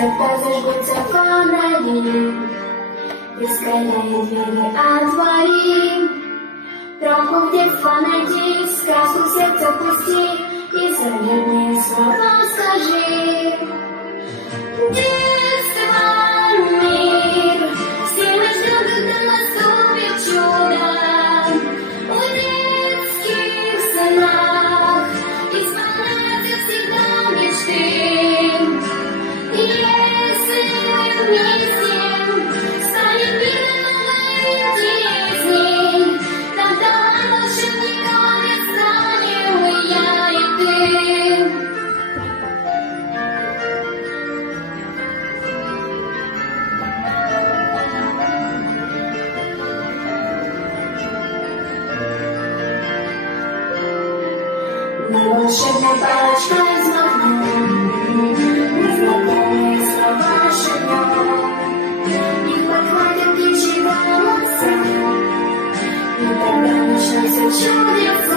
когда зажгутся фонари, ты скорее двери отвори. Тропку в детство найди, сказку в сердце пусти и заветные слова скажи. Детство, мир, все мы ждем, когда наступит чудо. В детских снах исполняются всегда мечты. И если мы вместе станет мир намного интересней, тогда волшебниками станем и я, и ты. Мы волшебной палочкой взмахнем, незнакомые слова шепнем, их подхватят птичьи голоса, и тогда начнутся чудеса.